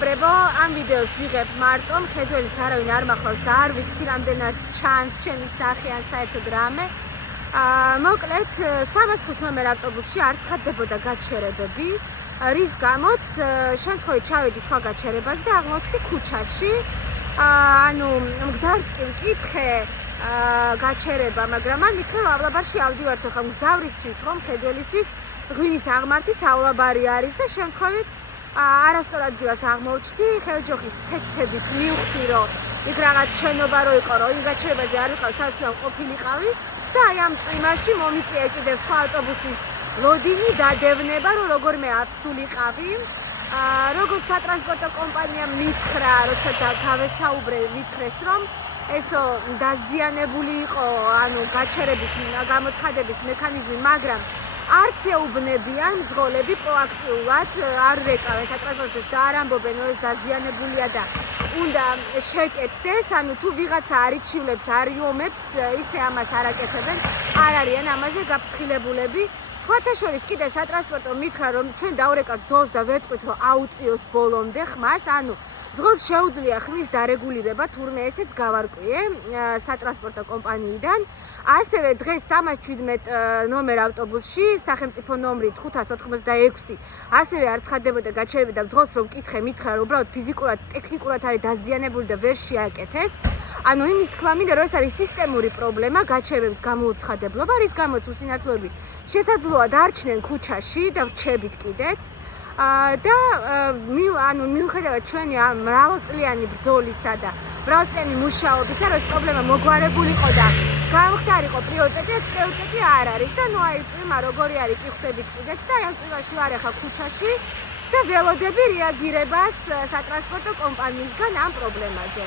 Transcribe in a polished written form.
ბრებო, ამ ვიდეოს ვიღებ მარტო, მხედველიც არავინ არ მახლავს და არ ვიცი რამდენად ჩანს ჩემი სახე ან საერთოდ რამე. მოკლედ, 305 ნომერ ავტობუსში არ ცხადდებოდა გაჩერებები, რის გამოც შემთხვევით ჩავედი სხვა გაჩერებაზე და აღმოჩნდი ქუჩაში. ანუ მგზავრს კი ვკითხე გაჩერება, მაგრამ მან მითხრა რომ ავლაბარში ავდივართ ხომ მგზავრისთვის, ხომ მხედველისთვის ღვინის აღმართიც ავლაბარი არის და შემთხვევით არასწორ ადგილას აღმოჩნდი, ხელჯოხის ცეცებით მივხვდი რომ იქ რაღაც შენობა რო იყო, რომ იმ გაჩერებაზე არ ვიყავ, სადაც რომ ყოფილიყავი და აი ამ წვიმაში მომიწია კიდევ სხვა ავტობუსის ლოდინი დადევნება, რომ როგორმე ავსულიყავი. როგორც სატრანსპორტო კომპანიამ მითხრა, როცა დავესაუბრე, მითხრეს რომ ესო დაზიანებული იყო, ანუ გაჩერების გამოცხადების მექანიზმი, მაგრამ არც ეუბნებიან მძღოლები პროაქტიულად, არ რეკავენ სატრანსპორტოშ და არ ამბობენ, რომ ეს დაზიანებულია და უნდა შეკეთდეს, ანუ თუ ვიღაცა არიჩივლებს, არიომებს, ისე ამას არ აკეთებენ, არ არიან ამაზე გაფრთხილებულები. სხვათა შორის კიდე სატრანსპორტო მითხრა, რომ ჩვენ დავრეკავთ ძღოლს და ვეტყვით, რომ აუწიოს ბოლომდე ხმას, ანუ ძღოლს შეუძლია ხმის დარეგულირება, თურმე ესეც გავარკვიე სატრანსპორტო კომპანიიდან. ასევე დღეს 317 ნომერ ავტობუსში, სახელმწიფო ნომრით 586, ასევე არ ცხადდებოდა გაჩერება და ძღოლს რომ ვკითხე, მითხრა, რომ უბრალოდ ფიზიკურად, ტექნიკურად არის დაზიანებული და ვერ შეაკეთეს. ანუ იმის თქმა მინდა, რომ ეს არის სისტემური პრობლემა, გაჩერებების გამოუცხადებლობა, რის გამოც უსინათლოები შესაძლოა დარჩნენ ქუჩაში და ვრჩებით კიდეც. და ანუ მიუხედავად ჩვენი ამ მრავალწლიანი ბრძოლისა და მრავალწლიანი მუშაობისა, რომ ეს პრობლემა მოგვარებულიყო და გამხდარიყო პრიორიტეტი, ეს პრიორიტეტი არ არის და ნუ აი წვიმა როგორი არის კი ხვდებით კიდეც და ამ წვიმაში ვარ ახლა ქუჩაში და ველოდები რეაგირებას სატრანსპორტო კომპანიისგან ამ პრობლემაზე.